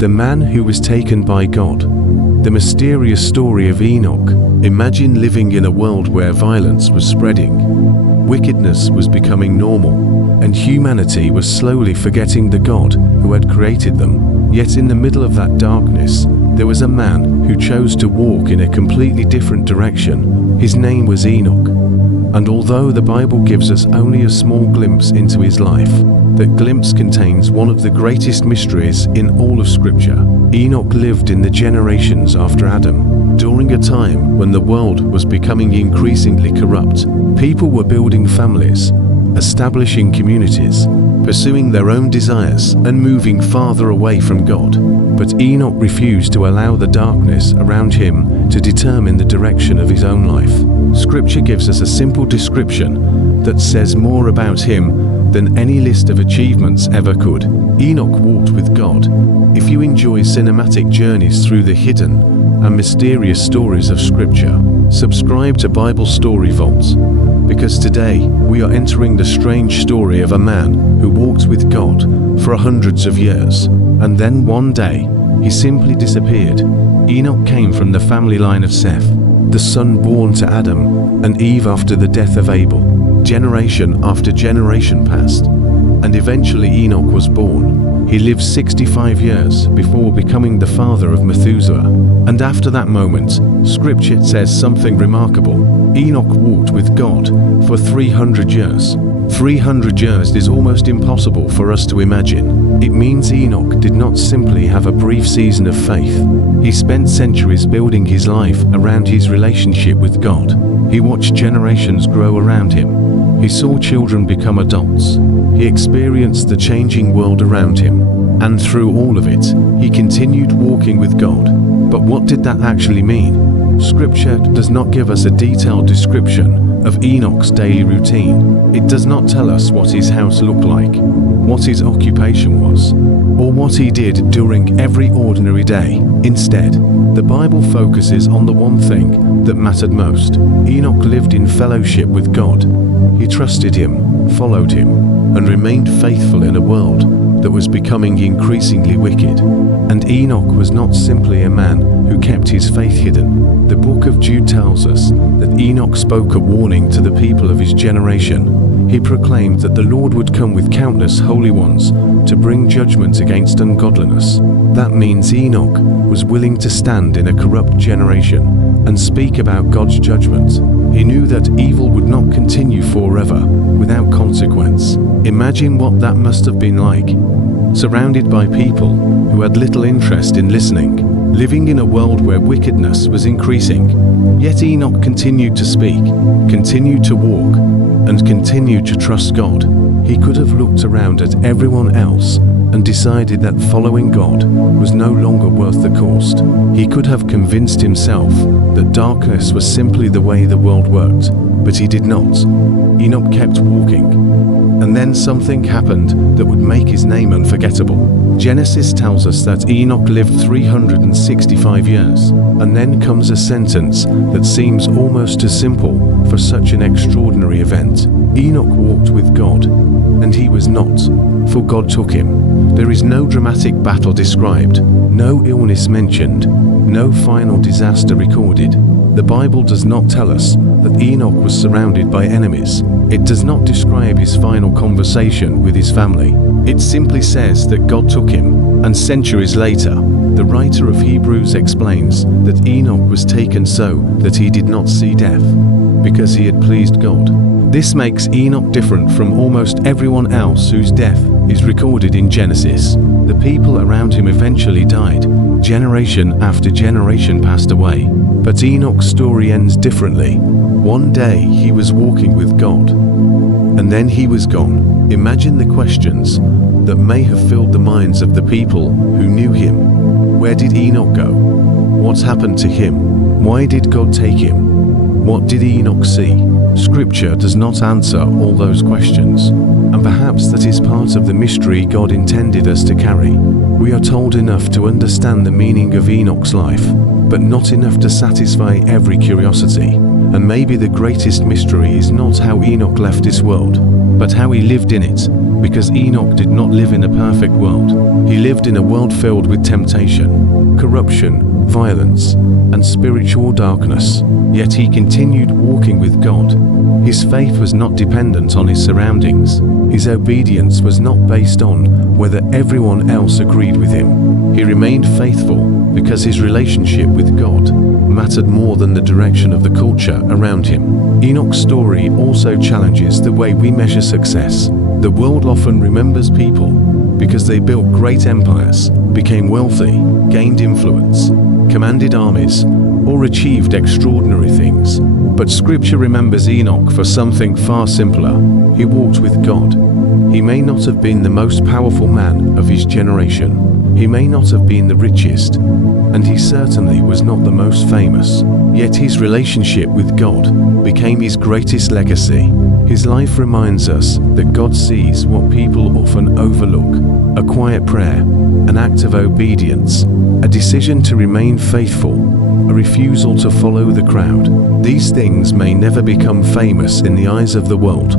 the man who was taken by God. The mysterious story of Enoch. Imagine living in a world where violence was spreading, wickedness was becoming normal, and humanity was slowly forgetting the God who had created them. Yet in the middle of that darkness, there was a man who chose to walk in a completely different direction. His name was Enoch. And although the Bible gives us only a small glimpse into his life, that glimpse contains one of the greatest mysteries in all of Scripture. Enoch lived in the generations after Adam, during a time when the world was becoming increasingly corrupt. People were building families, establishing communities, pursuing their own desires, and moving farther away from God. But Enoch refused to allow the darkness around him to determine the direction of his own life. Scripture gives us a simple description that says more about him than any list of achievements ever could. Enoch walked with God. If you enjoy cinematic journeys through the hidden and mysterious stories of Scripture, subscribe to Bible Story Vaults, because today we are entering the strange story of a man who walked with God for hundreds of years, and then one day he simply disappeared. Enoch came from the family line of Seth, the son born to Adam and Eve after the death of Abel. Generation after generation passed, and eventually Enoch was born. He lived 65 years before becoming the father of Methuselah. And after that moment, Scripture says something remarkable. Enoch walked with God for 300 years. 300 years is almost impossible for us to imagine. It means Enoch did not simply have a brief season of faith. He spent centuries building his life around his relationship with God. He watched generations grow around him. He saw children become adults. He experienced the changing world around him. And through all of it, he continued walking with God. But what did that actually mean? Scripture does not give us a detailed description of Enoch's daily routine. It does not tell us what his house looked like, what his occupation was, or what he did during every ordinary day. Instead, the Bible focuses on the one thing that mattered most. Enoch lived in fellowship with God. He trusted him, followed him, and remained faithful in a world that was becoming increasingly wicked. And Enoch was not simply a man who kept his faith hidden. The book of Jude tells us that Enoch spoke a warning to the people of his generation. He proclaimed that the Lord would come with countless holy ones to bring judgment against ungodliness. That means Enoch was willing to stand in a corrupt generation and speak about God's judgment. He knew that evil would not continue forever without consequence. Imagine what that must have been like. Surrounded by people who had little interest in listening, living in a world where wickedness was increasing. Yet Enoch continued to speak, continued to walk, and continued to trust God. He could have looked around at everyone else and decided that following God was no longer worth the cost. He could have convinced himself that darkness was simply the way the world worked, but he did not. Enoch kept walking. And then something happened that would make his name unforgettable. Genesis tells us that Enoch lived 365 years, and then comes a sentence that seems almost too simple for such an extraordinary event. Enoch walked with God, and he was not, for God took him. There is no dramatic battle described, no illness mentioned, no final disaster recorded. The Bible does not tell us that Enoch was surrounded by enemies. It does not describe his final conversation with his family. It simply says that God took him, and centuries later, the writer of Hebrews explains that Enoch was taken so that he did not see death, because he had pleased God. This makes Enoch different from almost everyone else whose death is recorded in Genesis. The people around him eventually died. Generation after generation passed away. But Enoch's story ends differently. One day he was walking with God, and then he was gone. Imagine the questions that may have filled the minds of the people who knew him. Where did Enoch go? What happened to him? Why did God take him? What did Enoch see? Scripture does not answer all those questions, and perhaps that is part of the mystery God intended us to carry. We are told enough to understand the meaning of Enoch's life, but not enough to satisfy every curiosity. And maybe the greatest mystery is not how Enoch left this world, but how he lived in it, because Enoch did not live in a perfect world. He lived in a world filled with temptation, corruption, violence, and spiritual darkness. Yet he continued walking with God. His faith was not dependent on his surroundings. His obedience was not based on whether everyone else agreed with him. He remained faithful because his relationship with God mattered more than the direction of the culture around him. Enoch's story also challenges the way we measure success. The world often remembers people because they built great empires, became wealthy, gained influence, commanded armies, or achieved extraordinary things. But Scripture remembers Enoch for something far simpler. He walked with God. He may not have been the most powerful man of his generation. He may not have been the richest, and he certainly was not the most famous. Yet his relationship with God became his greatest legacy. His life reminds us that God sees what people often overlook: a quiet prayer, an act of obedience, a decision to remain faithful, a refusal to follow the crowd. These things may never become famous in the eyes of the world,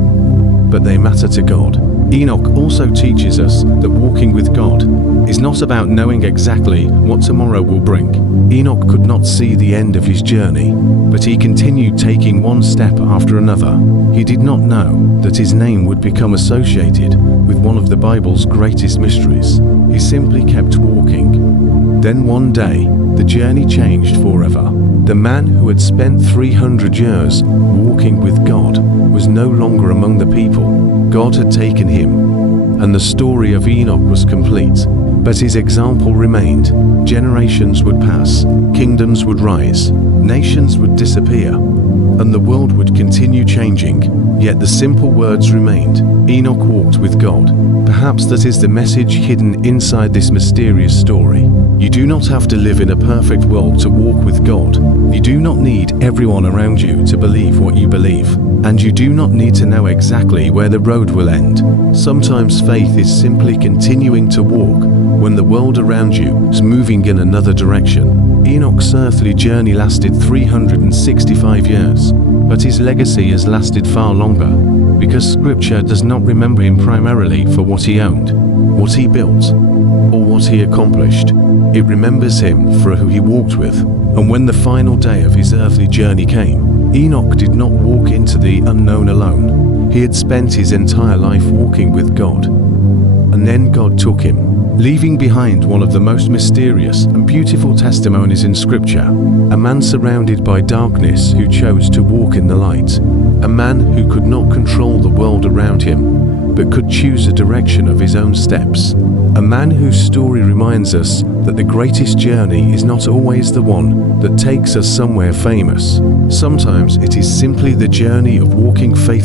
but they matter to God. Enoch also teaches us that walking with God is not about knowing exactly what tomorrow will bring. Enoch could not see the end of his journey, but he continued taking one step after another. He did not know that his name would become associated with one of the Bible's greatest mysteries. He simply kept walking. Then one day, the journey changed forever. The man who had spent 300 years walking with God was no longer among the people. God had taken him, and the story of Enoch was complete. But his example remained. Generations would pass, kingdoms would rise, nations would disappear, and the world would continue changing. Yet the simple words remained: Enoch walked with God. Perhaps that is the message hidden inside this mysterious story. You do not have to live in a perfect world to walk with God. You do not need everyone around you to believe what you believe. And you do not need to know exactly where the road will end. Sometimes faith is simply continuing to walk when the world around you is moving in another direction. Enoch's earthly journey lasted 365 years, but his legacy has lasted far longer, because Scripture does not remember him primarily for what he owned, what he built, or what he accomplished. It remembers him for who he walked with. And when the final day of his earthly journey came, Enoch did not walk into the unknown alone. He had spent his entire life walking with God. And then God took him, leaving behind one of the most mysterious and beautiful testimonies in Scripture: a man surrounded by darkness who chose to walk in the light, a man who could not control the world around him, but could choose the direction of his own steps, a man whose story reminds us that the greatest journey is not always the one that takes us somewhere famous. Sometimes it is simply the journey of walking faithfully